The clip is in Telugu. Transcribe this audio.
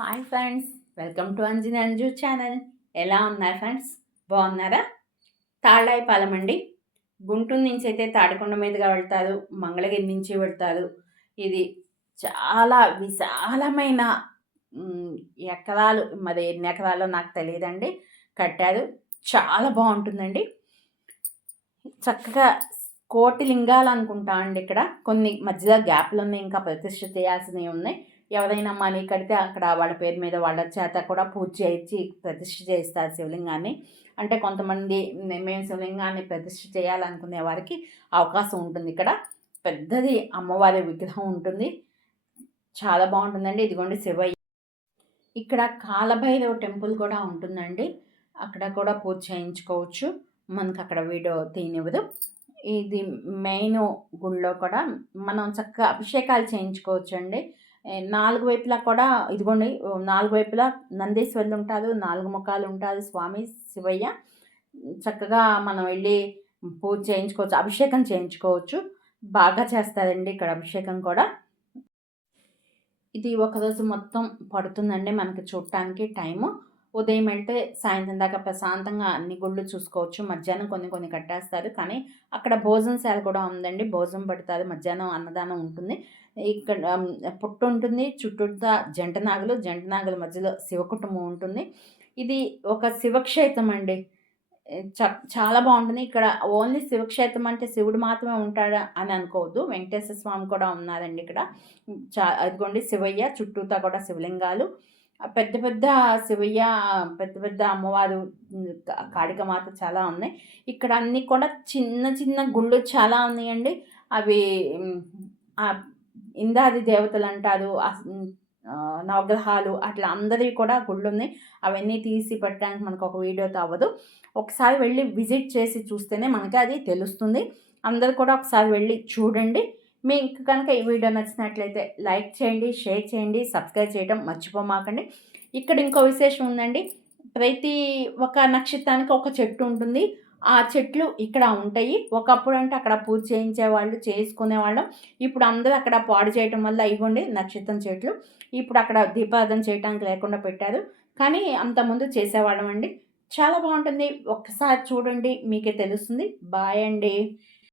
Hi friends, welcome to Anjani Anju channel. ఎలా ఉన్నారు ఫ్రెండ్స్? బాగున్నారా? తాళ్ళాయిపాలెం అండి. గుంటూరు నుంచి అయితే తాడికొండ మీదుగా వెళ్తారు, మంగళగిరి నుంచి వెళ్తారు. ఇది చాలా విశాలమైన ఎకరాలు, మరి ఎన్ని ఎకరాలో నాకు తెలియదండి, కట్టారు. చాలా బాగుంటుందండి. చక్కగా కోటి లింగాలు అనుకుంటా అండి. ఇక్కడ కొన్ని మధ్యలో గ్యాప్లు ఉన్నాయి, ఇంకా ప్రతిష్ఠ చేయాల్సినవి ఉన్నాయి. ఎవరైనా మనీ కడితే అక్కడ వాళ్ళ పేరు మీద వాళ్ళ చేత కూడా పూజ చేయించి ప్రతిష్ఠ చేస్తారు శివలింగాన్ని. అంటే కొంతమంది మేము శివలింగాన్ని ప్రతిష్ఠ చేయాలనుకునే వారికి అవకాశం ఉంటుంది. ఇక్కడ పెద్దది అమ్మవారి విగ్రహం ఉంటుంది, చాలా బాగుంటుందండి. ఇదిగోండి శివయ్య. ఇక్కడ కాలభైరవ టెంపుల్ కూడా ఉంటుందండి, అక్కడ కూడా పూజ చేయించుకోవచ్చు. మనకు అక్కడ వీడియో తీయనివ్వదు. ఇది మెయిన్ గుళ్ళో కూడా మనం చక్కగా అభిషేకాలు చేయించుకోవచ్చు అండి. నాలుగు వైపులా కూడా ఇదిగోండి, నాలుగు వైపులా నందీశ్వరులు ఉంటారు, నాలుగు ముఖాలు ఉంటారు స్వామి శివయ్య. చక్కగా మనం వెళ్ళి పూజ చేయించుకోవచ్చు, అభిషేకం చేయించుకోవచ్చు. బాగా చేస్తారండి ఇక్కడ అభిషేకం కూడా. ఇది ఒకరోజు మొత్తం పడుతుందండి మనకి చూడటానికి టైము. ఉదయం వెళ్తే సాయంత్రం దాకా ప్రశాంతంగా అన్ని గుళ్ళు చూసుకోవచ్చు. మధ్యాహ్నం కొన్ని కొన్ని కట్టేస్తారు, కానీ అక్కడ భోజనశాల కూడా ఉందండి, భోజనం పెడతారు. మధ్యాహ్నం అన్నదానం ఉంటుంది. ఇక్కడ పుట్టు ఉంటుంది, చుట్టూతా జంట నాగుల మధ్యలో శివకుటుంబం ఉంటుంది. ఇది ఒక శివక్షేత్రం అండి. చాలా బాగుంటుంది. ఇక్కడ ఓన్లీ శివక్షేత్రం అంటే శివుడు మాత్రమే ఉంటాడా అని అనుకోవద్దు, వెంకటేశ్వర స్వామి కూడా ఉన్నారండి ఇక్కడ. అదిగోండి శివయ్య, చుట్టూతా కూడా శివలింగాలు, పెద్ద పెద్ద శివయ్య, పెద్ద పెద్ద అమ్మవారు, కాళికమాత చాలా ఉన్నాయి. ఇక్కడ అన్నీ కూడా చిన్న చిన్న గుళ్ళు చాలా ఉన్నాయండి. అవి ఇంద్రాది దేవతలు అంటారు, నవగ్రహాలు, అట్లా అందరివి కూడా గుళ్ళు ఉన్నాయి. అవన్నీ తీసి పెట్టడానికి మనకు ఒక వీడియోతో అవ్వదు. ఒకసారి వెళ్ళి విజిట్ చేసి చూస్తేనే మనకి అది తెలుస్తుంది. అందరు కూడా ఒకసారి వెళ్ళి చూడండి. మీకు కనుక ఈ వీడియో నచ్చినట్లయితే లైక్ చేయండి, షేర్ చేయండి, సబ్స్క్రైబ్ చేయడం మర్చిపోమాకండి. ఇక్కడ ఇంకో విశేషం ఉందండి. ప్రతి ఒక నక్షత్రానికి ఒక చెట్టు ఉంటుంది. ఆ చెట్లు ఇక్కడ ఉంటాయి. ఒకప్పుడు అంటే అక్కడ పూజ చేయించేవాళ్ళు, చేసుకునేవాళ్ళం. ఇప్పుడు అందరూ అక్కడ పాడు చేయటం వల్ల ఇవ్వండి నక్షత్రం చెట్లు ఇప్పుడు అక్కడ దీపారాధన చేయడానికి లేకుండా పెట్టారు. కానీ అంతకుముందు చేసేవాళ్ళం అండి. చాలా బాగుంటుంది, ఒక్కసారి చూడండి, మీకే తెలుస్తుంది. బాయ్ అండి.